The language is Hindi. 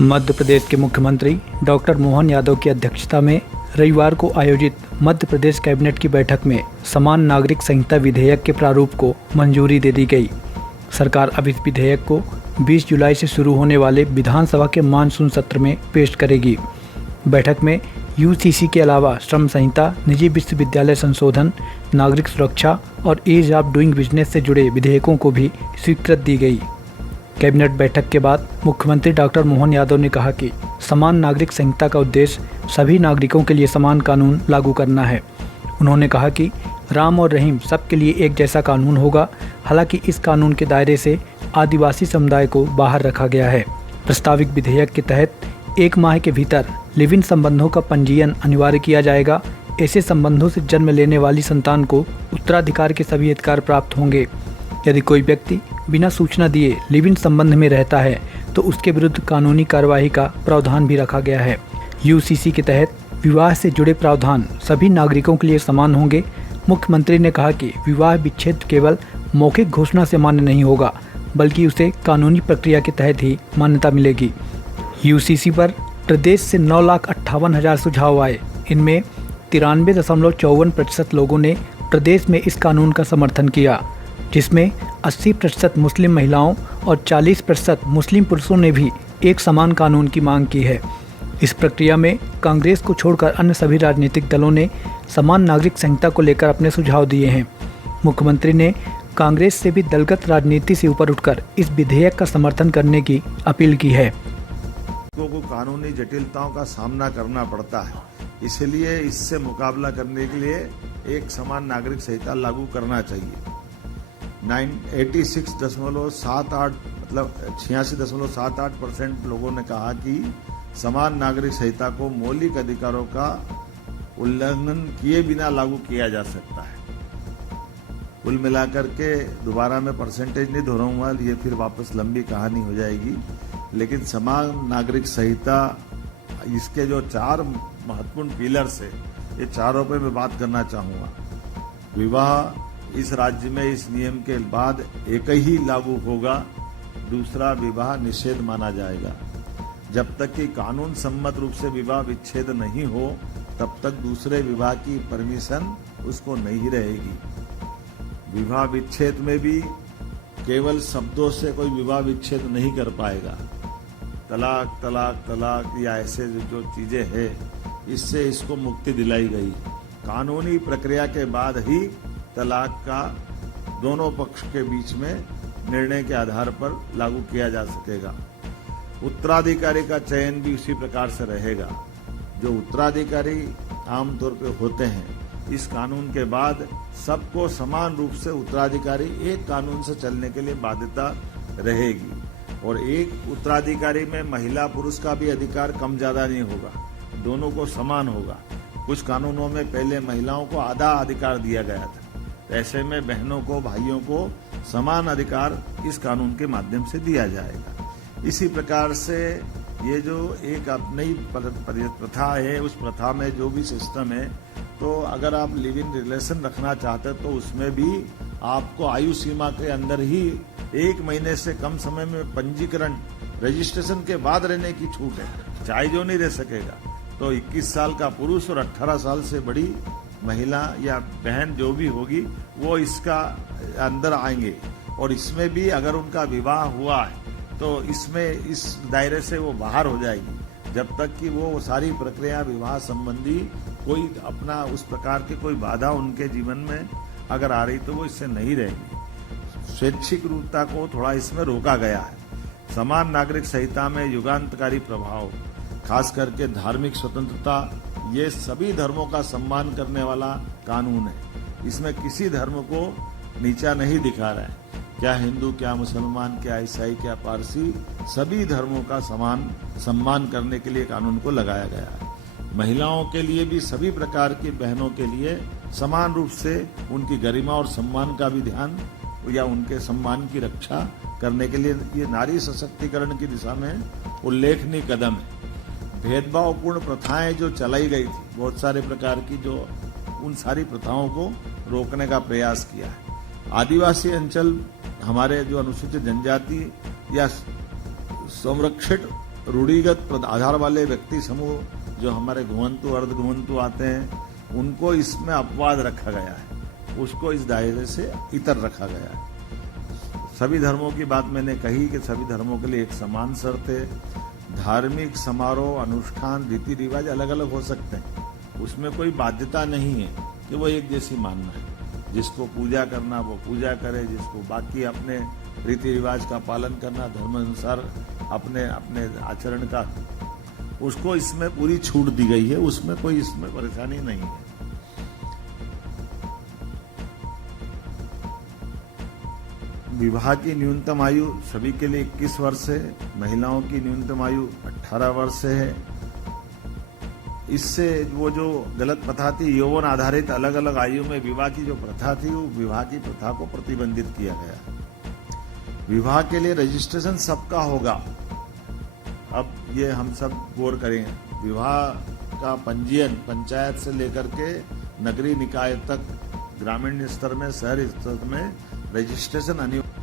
मध्य प्रदेश के मुख्यमंत्री डॉक्टर मोहन यादव की अध्यक्षता में रविवार को आयोजित मध्य प्रदेश कैबिनेट की बैठक में समान नागरिक संहिता विधेयक के प्रारूप को मंजूरी दे दी गई। सरकार अब इस विधेयक को 20 जुलाई से शुरू होने वाले विधानसभा के मानसून सत्र में पेश करेगी। बैठक में यूसीसी के अलावा श्रम संहिता, निजी विश्वविद्यालय संशोधन, नागरिक सुरक्षा और ईज ऑफ डूइंग बिजनेस से जुड़े विधेयकों को भी स्वीकृति दी गई। कैबिनेट बैठक के बाद मुख्यमंत्री डॉक्टर मोहन यादव ने कहा कि समान नागरिक संहिता का उद्देश्य सभी नागरिकों के लिए समान कानून लागू करना है। उन्होंने कहा कि राम और रहीम सबके लिए एक जैसा कानून होगा। हालांकि इस कानून के दायरे से आदिवासी समुदाय को बाहर रखा गया है। प्रस्तावित विधेयक के तहत 1 माह के भीतर लिव इन संबंधों का पंजीयन अनिवार्य किया जाएगा। ऐसे संबंधों से जन्म लेने वाली संतान को उत्तराधिकार के सभी अधिकार प्राप्त होंगे। यदि कोई व्यक्ति बिना सूचना दिए लिव इन संबंध में रहता है तो उसके विरुद्ध कानूनी कार्यवाही का प्रावधान भी रखा गया है। यूसीसी के तहत विवाह से जुड़े प्रावधान सभी नागरिकों के लिए समान होंगे। मुख्यमंत्री ने कहा कि विवाह विच्छेद केवल मौखिक घोषणा से मान्य नहीं होगा, बल्कि उसे कानूनी प्रक्रिया के तहत ही मान्यता मिलेगी। यूसीसी पर प्रदेश से 9,58,000 सुझाव आए। इनमें 93.54% लोगों ने प्रदेश में इस कानून का समर्थन किया, जिसमें 80% मुस्लिम महिलाओं और 40% मुस्लिम पुरुषों ने भी एक समान कानून की मांग की है। इस प्रक्रिया में कांग्रेस को छोड़कर अन्य सभी राजनीतिक दलों ने समान नागरिक संहिता को लेकर अपने सुझाव दिए हैं। मुख्यमंत्री ने कांग्रेस से भी दलगत राजनीति से ऊपर उठकर इस विधेयक का समर्थन करने की अपील की है। को कानूनी जटिलताओं का सामना करना पड़ता है, इसलिए इससे मुकाबला करने के लिए एक समान नागरिक संहिता लागू करना चाहिए। 86.78 मतलब 86.78% लोगों ने कहा कि समान नागरिक संहिता को मौलिक अधिकारों का उल्लंघन किए बिना लागू किया जा सकता है। कुल मिलाकर के दोबारा मैं परसेंटेज नहीं दोहराऊंगा, ये फिर वापस लंबी कहानी हो जाएगी। लेकिन समान नागरिक संहिता, इसके जो 4 महत्वपूर्ण पिलर्स है, ये चारों पे मैं बात करना चाहूंगा। विवाह इस राज्य में इस नियम के बाद एक ही लागू होगा। दूसरा, विवाह निषेध माना जाएगा। जब तक कि कानून सम्मत रूप से विवाह विच्छेद नहीं हो, तब तक दूसरे विवाह की परमिशन उसको नहीं रहेगी। विवाह विच्छेद में भी केवल शब्दों से कोई विवाह विच्छेद नहीं कर पाएगा। तलाक तलाक तलाक या ऐसे जो चीजें हैं, इससे इसको मुक्ति दिलाई गई। कानूनी प्रक्रिया के बाद ही तलाक का दोनों पक्ष के बीच में निर्णय के आधार पर लागू किया जा सकेगा। उत्तराधिकारी का चयन भी उसी प्रकार से रहेगा। जो उत्तराधिकारी आमतौर पे होते हैं, इस कानून के बाद सबको समान रूप से उत्तराधिकारी एक कानून से चलने के लिए बाध्यता रहेगी। और एक उत्तराधिकारी में महिला पुरुष का भी अधिकार कम ज्यादा नहीं होगा, दोनों को समान होगा। कुछ कानूनों में पहले महिलाओं को आधा अधिकार दिया गया था, ऐसे में बहनों को, भाइयों को समान अधिकार इस कानून के माध्यम से दिया जाएगा। इसी प्रकार से ये जो एक नई प्रथा है, उस प्रथा में जो भी सिस्टम है, तो अगर आप लिव इन रिलेशन रखना चाहते हैं तो उसमें भी आपको आयु सीमा के अंदर ही 1 महीने से कम समय में पंजीकरण, रजिस्ट्रेशन के बाद रहने की छूट है। चाहे जो नहीं रह सकेगा। तो 21 साल का पुरुष और 18 साल से बड़ी महिला या बहन जो भी होगी, वो इसका अंदर आएंगे। और इसमें भी अगर उनका विवाह हुआ है तो इसमें इस दायरे से वो बाहर हो जाएगी, जब तक कि वो सारी प्रक्रिया विवाह संबंधी कोई अपना उस प्रकार की कोई बाधा उनके जीवन में अगर आ रही तो वो इससे नहीं रहेंगी। स्वैच्छिक रूपता को थोड़ा इसमें रोका गया है। समान नागरिक संहिता में युगांतकारी प्रभाव, खास करके धार्मिक स्वतंत्रता, ये सभी धर्मों का सम्मान करने वाला कानून है। इसमें किसी धर्म को नीचा नहीं दिखा रहा है। क्या हिंदू, क्या मुसलमान, क्या ईसाई, क्या पारसी, सभी धर्मों का समान सम्मान करने के लिए कानून को लगाया गया है। महिलाओं के लिए भी, सभी प्रकार की बहनों के लिए समान रूप से उनकी गरिमा और सम्मान का भी ध्यान या उनके सम्मान की रक्षा करने के लिए ये नारी सशक्तिकरण की दिशा में उल्लेखनीय कदम है। भेदभावपूर्ण प्रथाएं जो चलाई गई थी, बहुत सारे प्रकार की, जो उन सारी प्रथाओं को रोकने का प्रयास किया है। आदिवासी अंचल हमारे जो अनुसूचित जनजाति या संरक्षित रूढ़िगत आधार वाले व्यक्ति समूह जो हमारे घुमंतु अर्ध घुमंतु आते हैं उनको इसमें अपवाद रखा गया है, उसको इस दायरे से इतर रखा गया है। सभी धर्मों की बात मैंने कही कि सभी धर्मों के लिए एक समान शर्त है। धार्मिक समारोह अनुष्ठान रीति रिवाज अलग अलग हो सकते हैं, उसमें कोई बाध्यता नहीं है कि वो एक जैसी मानना है। जिसको पूजा करना वो पूजा करे, जिसको बाकी अपने रीति रिवाज का पालन करना धर्म अनुसार अपने अपने आचरण का, उसको इसमें पूरी छूट दी गई है, उसमें कोई इसमें परेशानी नहीं है। विवाह की न्यूनतम आयु सभी के लिए 21 वर्ष है, महिलाओं की न्यूनतम आयु 18 वर्ष है। इससे वो जो गलत प्रथा थी, यौवन आधारित अलग अलग आयु में विवाह की जो प्रथा थी, वो विवाह की प्रथा को प्रतिबंधित किया गया। विवाह के लिए रजिस्ट्रेशन सबका होगा। अब ये हम सब गौर करेंगे, विवाह का पंजीयन पंचायत से लेकर के नगरीय निकाय तक, ग्रामीण स्तर में, शहरी स्तर में रजिस्ट्रेशन अनिवार्य